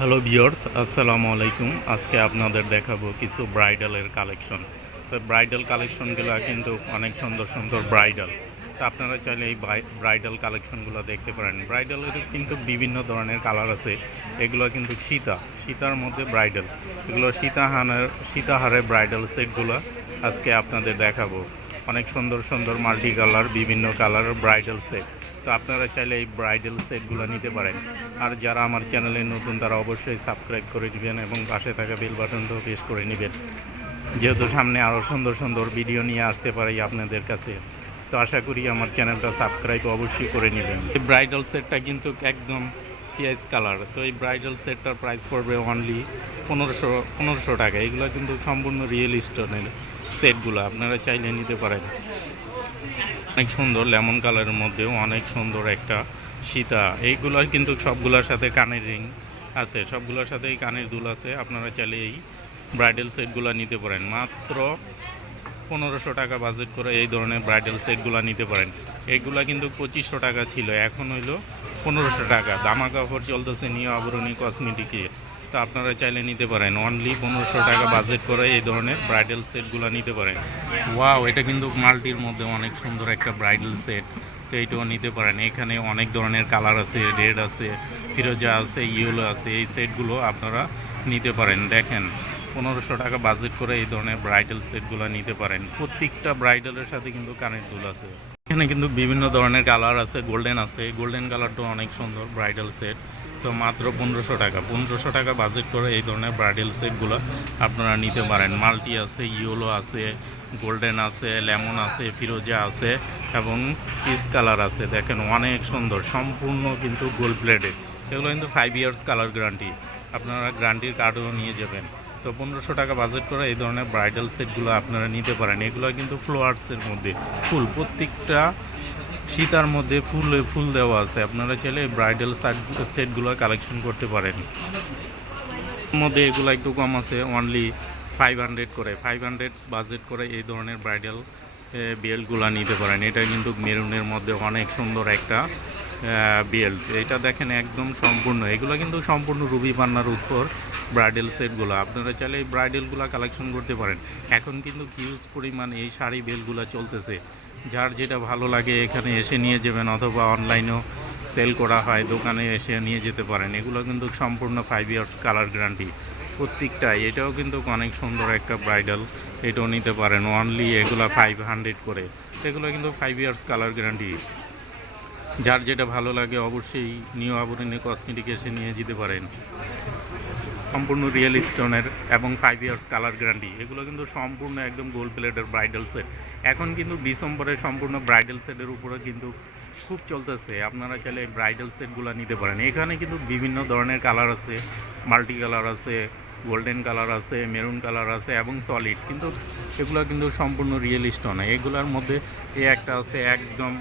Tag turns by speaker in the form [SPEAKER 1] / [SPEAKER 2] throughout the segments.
[SPEAKER 1] Hello বিয়র্স আসসালামু আলাইকুম আজকে আপনাদের দেখাবো কিছু ব্রাইডালের কালেকশন। তো ব্রাইডাল কালেকশনগুলো কিন্তু অনেক সুন্দর সুন্দর ব্রাইডাল। তো আপনারা চাইলে এই ব্রাইডাল কালেকশনগুলো দেখতে পারেন। ব্রাইডালের কিন্তু বিভিন্ন ধরনের কালার আছে। এগুলো কিন্তু সীতা। সীতার মধ্যে ব্রাইডাল। এগুলো সীতাহানের সীতাহারের ব্রাইডাল সেটগুলো আজকে আপনাদের দেখাবো। অনেক সুন্দর সুন্দর মাল্টি কালার বিভিন্ন কালারের ব্রাইডাল সেট। তো আপনারা চাইলে এই ব্রাইডাল সেটগুলো নিতে পারেন। আর যারা আমার চ্যানেলে নতুন, তারা অবশ্যই সাবস্ক্রাইব করে নেবেন এবং পাশে থাকা বেল বাটনটাও প্রেস করে নেবেন। যেহেতু সামনে আরও সুন্দর সুন্দর ভিডিও নিয়ে আসতে পারি আপনাদের কাছে। তো আশা করি আমার চ্যানেলটা সাবস্ক্রাইব অবশ্যই করে নেবেন। এই ব্রাইডাল সেটটা কিন্তু একদম পিয়াইজ কালার তো এই ব্রাইডাল সেটটার প্রাইস পড়বে অনলি পনেরোশো পনেরোশো টাকা। এগুলো কিন্তু সম্পূর্ণ রিয়েল স্টোনের সেটগুলো আপনারা চাইলে নিতে পারেন। অনেক সুন্দর, লেমন কালারের মধ্যেও অনেক সুন্দর একটা সীতা। এইগুলোর কিন্তু সবগুলোর সাথে কানের রিং আছে, সবগুলোর সাথেই কানের দুল আছে। আপনারা চাইলে এই ব্রাইডাল সেটগুলো নিতে পারেন। মাত্র পনেরোশো টাকা বাজেট করে এই ধরনের ব্রাইডাল সেটগুলো নিতে পারেন। এইগুলা কিন্তু পঁচিশশো টাকা ছিল, এখন হইল পনেরোশো টাকা। দামা কাপড় চলতেছে নিয়ে আবরণী কসমেটিকে তো আপনারা চাইলে নিতে পারেন। অনলি পনেরোশো টাকা বাজেট করে এই ধরনের ব্রাইডাল সেটগুলো নিতে পারেন। ওয়াও এটা কিন্তু মাল্টির মধ্যে অনেক সুন্দর একটা ব্রাইডাল সেট তো এইটাও নিতে পারেন। এখানে অনেক ধরনের কালার আছে রেড আছে, ফিরোজা আছে ইয়েলো আছে, এই সেটগুলো আপনারা নিতে পারেন। দেখেন, পনেরোশো টাকা বাজেট করে এই ধরনের ব্রাইডাল সেটগুলো নিতে পারেন। প্রত্যেকটা ব্রাইডালের সাথে কিন্তু কানের দুল আছে। এখানে কিন্তু বিভিন্ন ধরনের কালার আছে গোল্ডেন আছে। গোল্ডেন কালারটাও অনেক সুন্দর ব্রাইডাল সেট তো মাত্র পনেরোশো টাকা। পনেরোশো টাকা বাজেট করে এই ধরনের ব্রাইডাল সেটগুলো আপনারা নিতে পারেন। মাল্টি আছে ইয়েলো আছে গোল্ডেন আছে লেমন আছে, ফিরোজা আছে এবং পিস কালার আছে। দেখেন অনেক সুন্দর, সম্পূর্ণ কিন্তু গোল্ড প্লেটে এগুলো কিন্তু ফাইভ ইয়ার্স কালার গ্যারান্টি আপনারা গ্যারান্টির কার্ডও নিয়ে যাবেন। তো পনেরোশো টাকা বাজেট করে এই ধরনের ব্রাইডাল সেটগুলো আপনারা নিতে পারেন। এগুলো কিন্তু ফ্লোয়ার্সের মধ্যে। ফুল প্রত্যেকটা সীতার মধ্যে ফুল ফুল দেওয়া আছে। আপনারা চাইলে ব্রাইডাল সেটগুলো কালেকশন করতে পারেন। মধ্যে এগুলো একটু কম আছে অনলি ফাইভ হান্ড্রেড করে। ফাইভ হান্ড্রেড বাজেট করে এই ধরনের ব্রাইডাল বেল্টগুলো নিতে পারেন। এটা কিন্তু মেরুনের মধ্যে অনেক সুন্দর একটা বেল্ট এটা দেখেন একদম সম্পূর্ণ। এগুলো কিন্তু সম্পূর্ণ রুবি পান্নার উপর ব্রাইডাল সেটগুলো আপনারা চাইলে এই ব্রাইডালগুলো কালেকশন করতে পারেন। এখন কিন্তু হিউজ পরিমাণ এই শাড়ি বেলগুলো চলতেছে। যার যেটা ভালো লাগে এখানে এসে নিয়ে যাবেন অথবা অনলাইনেও সেল করা হয়, দোকানে এসে নিয়ে যেতে পারেন। এগুলো কিন্তু সম্পূর্ণ ফাইভ ইয়ার্স কালার গ্যারান্টি প্রত্যেকটাই। এটাও কিন্তু অনেক সুন্দর একটা ব্রাইডাল এটাও নিতে পারেন। অনলি এগুলো ফাইভ হান্ড্রেড করে। এগুলো কিন্তু ফাইভ ইয়ার্স কালার গ্যারান্টি যার যেটা ভালো লাগে অবশ্যই নিউ আবরণী কসমেটিক এসে নিয়ে যেতে পারেন। সম্পূর্ণ রিয়েল স্টোনের এবং ফাইভ ইয়ার্স কালার গ্যারান্টি এগুলো কিন্তু সম্পূর্ণ একদম গোল্ড প্লেটের ব্রাইডাল সেট এখন কিন্তু ডিসেম্বরে সম্পূর্ণ ব্রাইডাল সেটের উপরে কিন্তু খুব চলতেছে। আপনারা চাইলে এই ব্রাইডাল সেটগুলো নিতে পারেন। এখানে কিন্তু বিভিন্ন ধরনের কালার আছে। মাল্টি কালার আছে গোল্ডেন কালার আছে মেরুন কালার আছে এবং সলিড কিন্তু এগুলো কিন্তু সম্পূর্ণ রিয়েল স্টোন এগুলোর মধ্যে এই একটা আছে একদম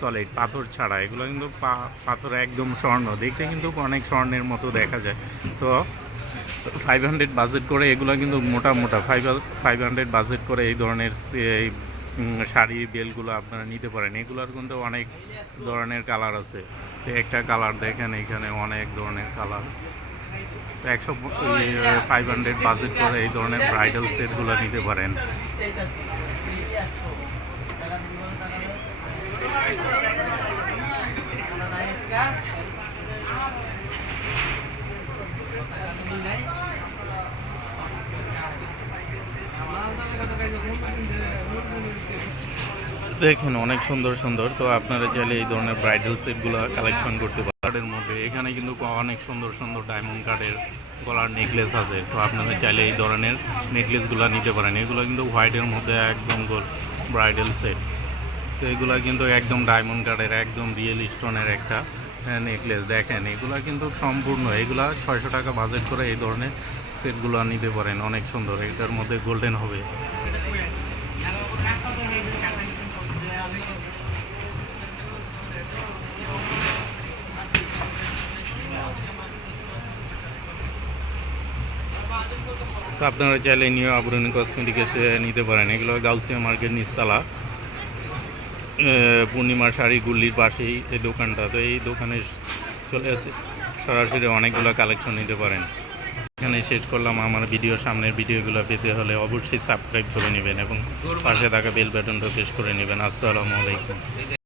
[SPEAKER 1] সলিড পাথর ছাড়া। এগুলো কিন্তু পাথর একদম স্বর্ণ। দেখতে কিন্তু অনেক স্বর্ণের মতো দেখা যায়। তো ফাইভ হান্ড্রেড বাজেট করে এগুলো কিন্তু মোটা মোটা। ফাইভ ফাইভ হান্ড্রেড বাজেট করে এই ধরনের, এই শাড়ি, বেলগুলো আপনারা নিতে পারেন। এগুলোর কিন্তু অনেক ধরনের কালার আছে। একটা কালার দেখেন, এখানে অনেক ধরনের কালার একশো ফাইভ হান্ড্রেড বাজেট করে এই ধরনের ব্রাইডাল সেটগুলো নিতে পারেন। দেখেন অনেক সুন্দর সুন্দর। তো আপনারা চাইলে এই ধরনের ব্রাইডাল সেটগুলো কালেকশন করতে পারেন। মধ্যে এখানে কিন্তু অনেক সুন্দর সুন্দর ডায়মন্ড কার্ডের গলার নেকলেস আছে। তো আপনারা চাইলে এই ধরনের নেকলেসগুলো নিতে পারেন। এগুলো কিন্তু হোয়াইটের মধ্যে একদম ব্রাইডাল সেট তো এগুলো কিন্তু একদম ডায়মন্ড কার্ডের একদম রিয়েল স্টোনের একটা নেকলেস দেখেন, এগুলো কিন্তু সম্পূর্ণ, এগুলা ছয়শো টাকা বাজেট করে এই ধরনের সেটগুলো নিতে পারেন। অনেক সুন্দর, এটার মধ্যে গোল্ডেন হবে। তো আপনারা চাইলে নিউ আবরণী কসমেটিক এসে নিতে পারেন। এগুলো গাউসিয়া মার্কেট নিচতলা। এ, পূর্ণিমা শাড়ি গুল্লির পাশেই এই দোকানটা। তো এই দোকানে চলে আসে সরাসরি অনেকগুলো কালেকশন নিতে পারেন। এখানে শেষ করলাম আমার ভিডিও। সামনের ভিডিওগুলো পেতে হলে অবশ্যই সাবস্ক্রাইব করে নেবেন এবং পাশে থাকা বেল বাটনটা প্রেস করে নেবেন। আসসালামু আলাইকুম।